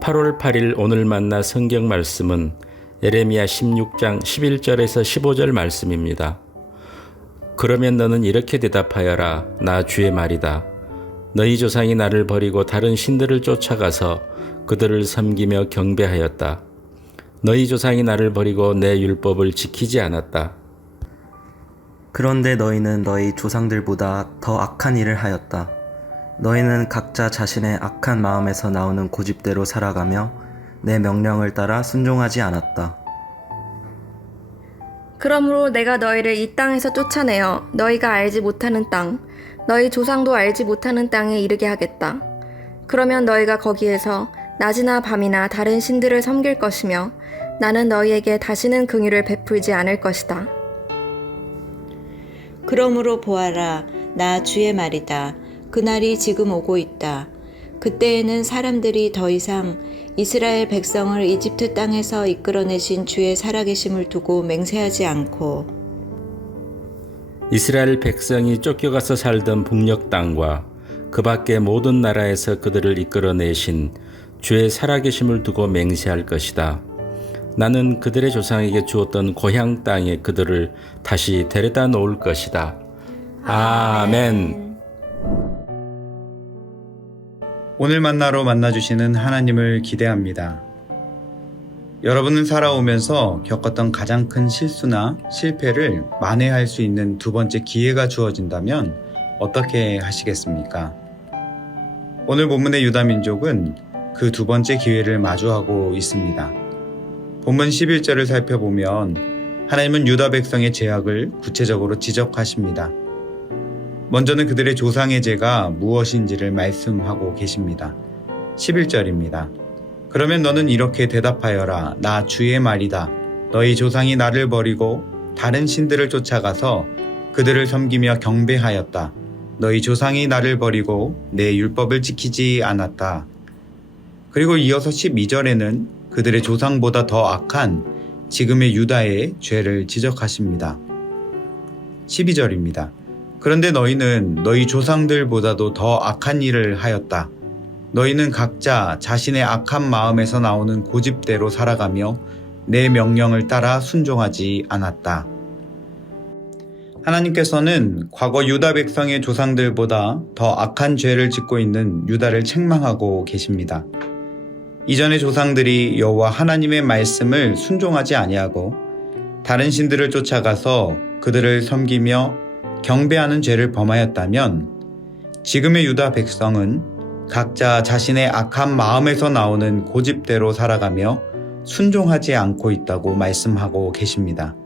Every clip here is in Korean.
8월 8일 오늘 만나 성경 말씀은 예레미야 16장 11절에서 15절 말씀입니다. 그러면 너는 이렇게 대답하여라. 나 주의 말이다. 너희 조상이 나를 버리고 다른 신들을 쫓아가서 그들을 섬기며 경배하였다. 너희 조상이 나를 버리고 내 율법을 지키지 않았다. 그런데 너희는 너희 조상들보다 더 악한 일을 하였다. 너희는 각자 자신의 악한 마음에서 나오는 고집대로 살아가며 내 명령을 따라 순종하지 않았다. 그러므로 내가 너희를 이 땅에서 쫓아내어 너희가 알지 못하는 땅, 너희 조상도 알지 못하는 땅에 이르게 하겠다. 그러면 너희가 거기에서 낮이나 밤이나 다른 신들을 섬길 것이며 나는 너희에게 다시는 긍휼을 베풀지 않을 것이다. 그러므로 보아라, 나 주의 말이다. 그날이 지금 오고 있다. 그때에는 사람들이 더 이상 이스라엘 백성을 이집트 땅에서 이끌어내신 주의 살아계심을 두고 맹세하지 않고 이스라엘 백성이 쫓겨가서 살던 북녘 땅과 그 밖의 모든 나라에서 그들을 이끌어내신 주의 살아계심을 두고 맹세할 것이다. 나는 그들의 조상에게 주었던 고향 땅에 그들을 다시 데려다 놓을 것이다. 아멘. 오늘 만나로 만나주시는 하나님을 기대합니다. 여러분은 살아오면서 겪었던 가장 큰 실수나 실패를 만회할 수 있는 두 번째 기회가 주어진다면 어떻게 하시겠습니까? 오늘 본문의 유다민족은 그 두 번째 기회를 마주하고 있습니다. 본문 11절을 살펴보면 하나님은 유다 백성의 죄악을 구체적으로 지적하십니다. 먼저는 그들의 조상의 죄가 무엇인지를 말씀하고 계십니다. 11절입니다. 그러면 너는 이렇게 대답하여라. 나 주의 말이다. 너희 조상이 나를 버리고 다른 신들을 쫓아가서 그들을 섬기며 경배하였다. 너희 조상이 나를 버리고 내 율법을 지키지 않았다. 그리고 이어서 12절에는 그들의 조상보다 더 악한 지금의 유다의 죄를 지적하십니다. 12절입니다. 그런데 너희는 너희 조상들보다도 더 악한 일을 하였다. 너희는 각자 자신의 악한 마음에서 나오는 고집대로 살아가며 내 명령을 따라 순종하지 않았다. 하나님께서는 과거 유다 백성의 조상들보다 더 악한 죄를 짓고 있는 유다를 책망하고 계십니다. 이전의 조상들이 여호와 하나님의 말씀을 순종하지 아니하고 다른 신들을 쫓아가서 그들을 섬기며 경배하는 죄를 범하였다면 지금의 유다 백성은 각자 자신의 악한 마음에서 나오는 고집대로 살아가며 순종하지 않고 있다고 말씀하고 계십니다.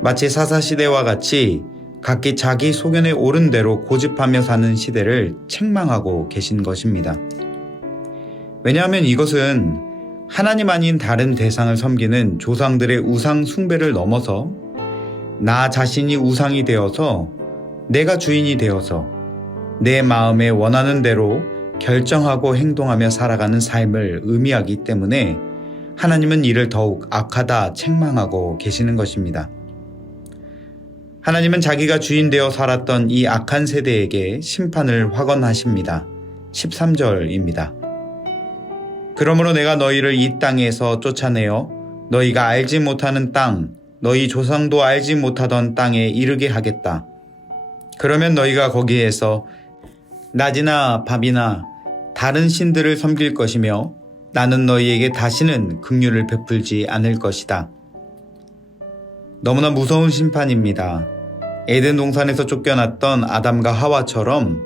마치 사사시대와 같이 각기 자기 소견에 옳은 대로 고집하며 사는 시대를 책망하고 계신 것입니다. 왜냐하면 이것은 하나님 아닌 다른 대상을 섬기는 조상들의 우상 숭배를 넘어서 나 자신이 우상이 되어서 내가 주인이 되어서 내 마음에 원하는 대로 결정하고 행동하며 살아가는 삶을 의미하기 때문에 하나님은 이를 더욱 악하다 책망하고 계시는 것입니다. 하나님은 자기가 주인 되어 살았던 이 악한 세대에게 심판을 확언하십니다. 13절입니다. 그러므로 내가 너희를 이 땅에서 쫓아내어 너희가 알지 못하는 땅, 너희 조상도 알지 못하던 땅에 이르게 하겠다. 그러면 너희가 거기에서 낮이나 밤이나 다른 신들을 섬길 것이며 나는 너희에게 다시는 긍휼을 베풀지 않을 것이다. 너무나 무서운 심판입니다. 에덴 동산에서 쫓겨났던 아담과 하와처럼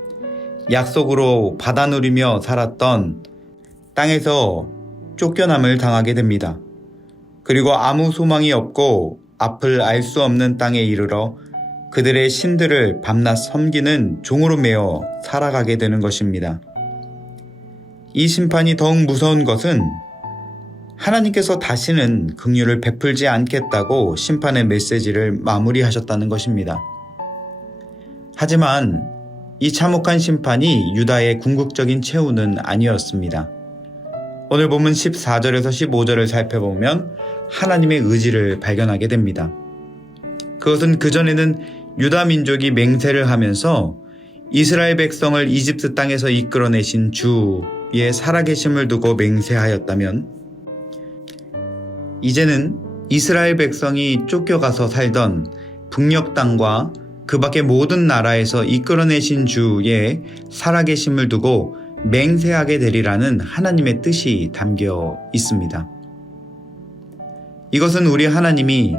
약속으로 받아 누리며 살았던 땅에서 쫓겨남을 당하게 됩니다. 그리고 아무 소망이 없고 앞을 알 수 없는 땅에 이르러 그들의 신들을 밤낮 섬기는 종으로 매어 살아가게 되는 것입니다. 이 심판이 더욱 무서운 것은 하나님께서 다시는 긍휼을 베풀지 않겠다고 심판의 메시지를 마무리하셨다는 것입니다. 하지만 이 참혹한 심판이 유다의 궁극적인 최후는 아니었습니다. 오늘 본문 14절에서 15절을 살펴보면 하나님의 의지를 발견하게 됩니다. 그것은 그전에는 유다 민족이 맹세를 하면서 이스라엘 백성을 이집트 땅에서 이끌어내신 주 출애굽의 살아계심을 두고 맹세하였다면 이제는 이스라엘 백성이 쫓겨가서 살던 북녘 땅과 그 밖의 모든 나라에서 이끌어내신 주의 살아계심을 두고 맹세하게 되리라는 하나님의 뜻이 담겨 있습니다. 이것은 우리 하나님이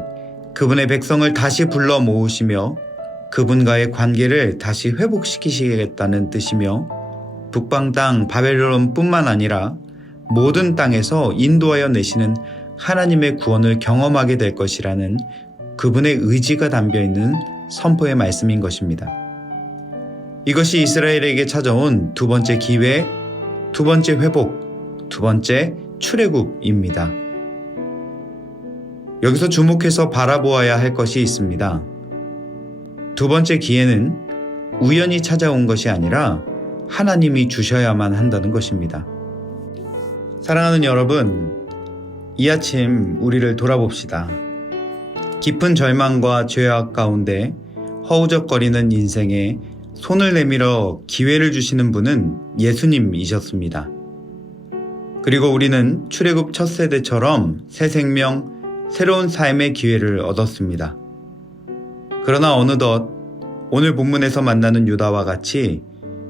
그분의 백성을 다시 불러 모으시며 그분과의 관계를 다시 회복시키시겠다는 뜻이며 북방 땅 바벨론뿐만 아니라 모든 땅에서 인도하여 내시는 하나님의 구원을 경험하게 될 것이라는 그분의 의지가 담겨 있는 선포의 말씀인 것입니다. 이것이 이스라엘에게 찾아온 두 번째 기회, 두 번째 회복, 두 번째 출애굽입니다. 여기서 주목해서 바라보아야 할 것이 있습니다. 두 번째 기회는 우연히 찾아온 것이 아니라 하나님이 주셔야만 한다는 것입니다. 사랑하는 여러분, 이 아침 우리를 돌아봅시다. 깊은 절망과 죄악 가운데 허우적거리는 인생에 손을 내밀어 기회를 주시는 분은 예수님이셨습니다. 그리고 우리는 출애굽 첫 세대처럼 새 생명, 새로운 삶의 기회를 얻었습니다. 그러나 어느덧 오늘 본문에서 만나는 유다와 같이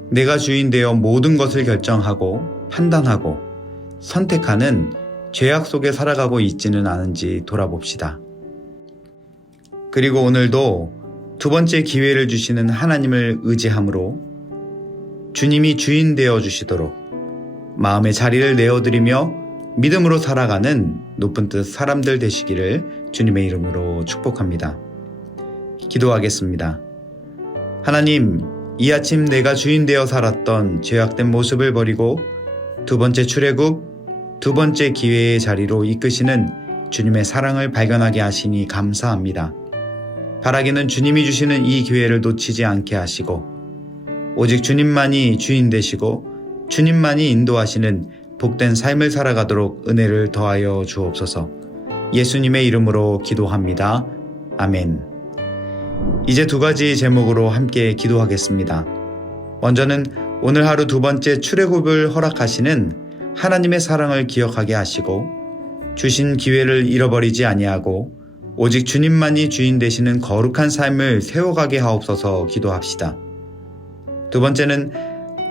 내가 주인 되어 모든 것을 결정하고 판단하고 선택하는 죄악 속에 살아가고 있지는 않은지 돌아봅시다. 그리고 오늘도 두 번째 기회를 주시는 하나님을 의지함으로 주님이 주인 되어 주시도록 마음의 자리를 내어드리며 믿음으로 살아가는 높은 뜻 사람들 되시기를 주님의 이름으로 축복합니다. 기도하겠습니다. 하나님, 이 아침 내가 주인 되어 살았던 죄악된 모습을 버리고 두 번째 출애굽, 두 번째 기회의 자리로 이끄시는 주님의 사랑을 발견하게 하시니 감사합니다. 바라기는 주님이 주시는 이 기회를 놓치지 않게 하시고 오직 주님만이 주인 되시고 주님만이 인도하시는 복된 삶을 살아가도록 은혜를 더하여 주옵소서. 예수님의 이름으로 기도합니다. 아멘. 이제 두 가지 제목으로 함께 기도하겠습니다. 먼저는 오늘 하루 두 번째 출애굽을 허락하시는 하나님의 사랑을 기억하게 하시고 주신 기회를 잃어버리지 아니하고 오직 주님만이 주인 되시는 거룩한 삶을 세워가게 하옵소서 기도합시다. 두 번째는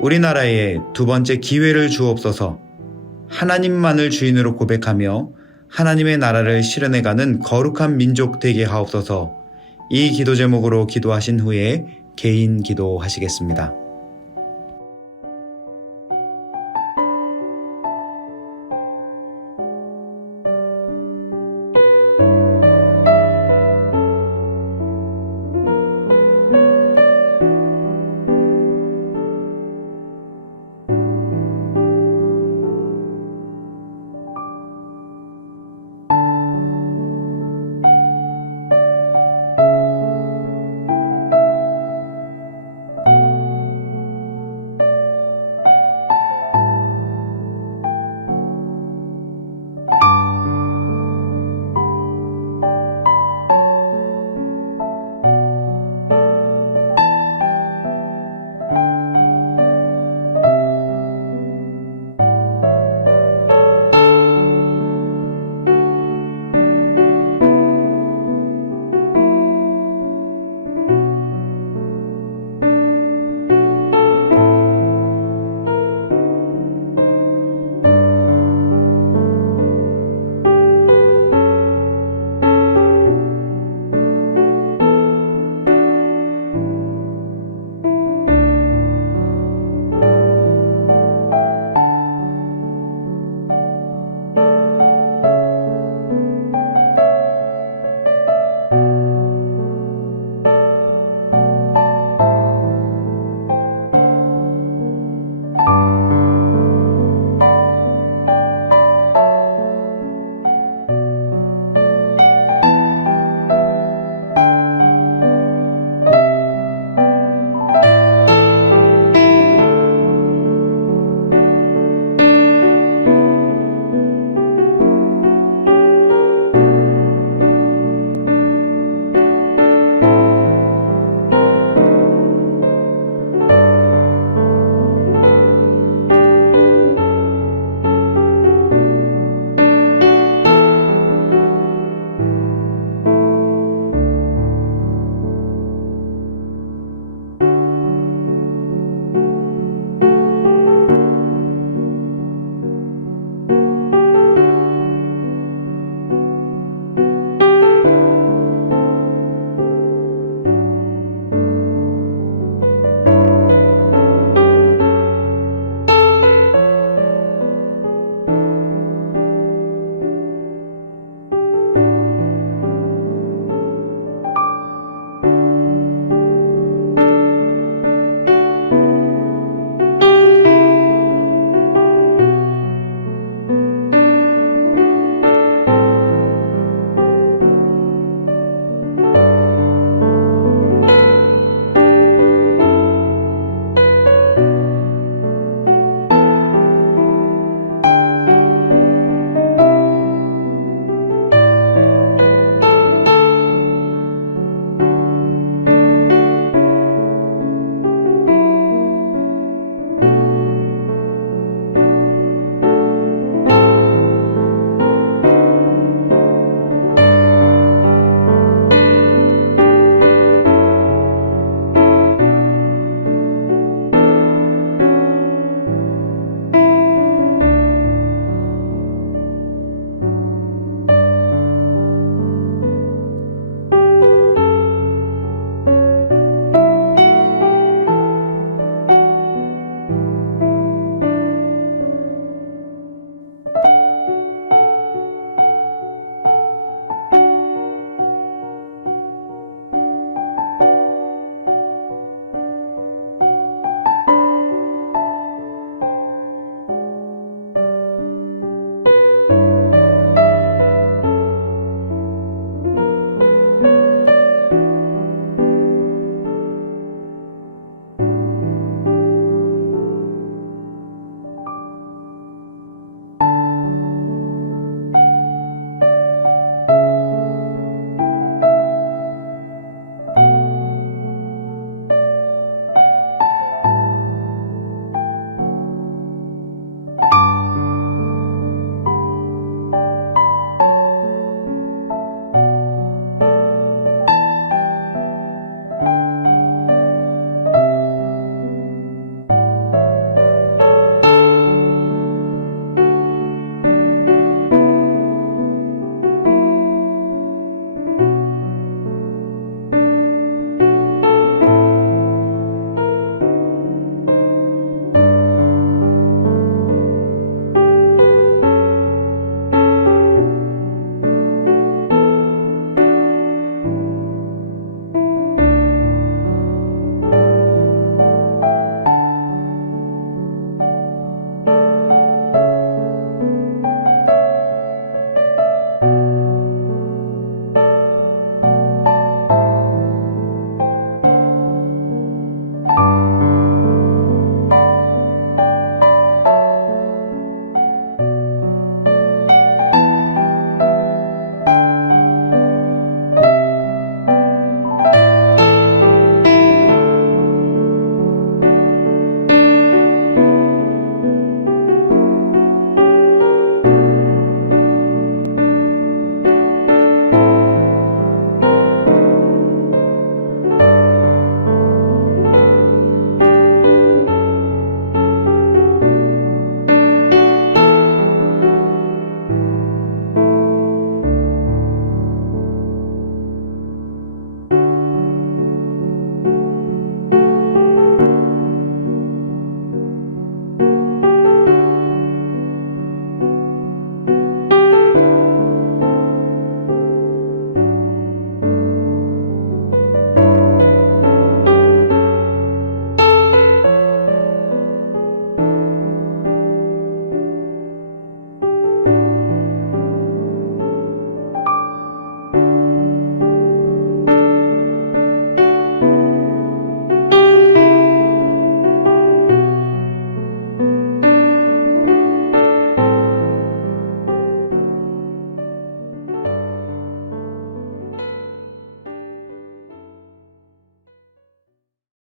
우리나라에 두 번째 기회를 주옵소서 하나님만을 주인으로 고백하며 하나님의 나라를 실현해가는 거룩한 민족 되게 하옵소서 이 기도 제목으로 기도하신 후에 개인 기도하시겠습니다.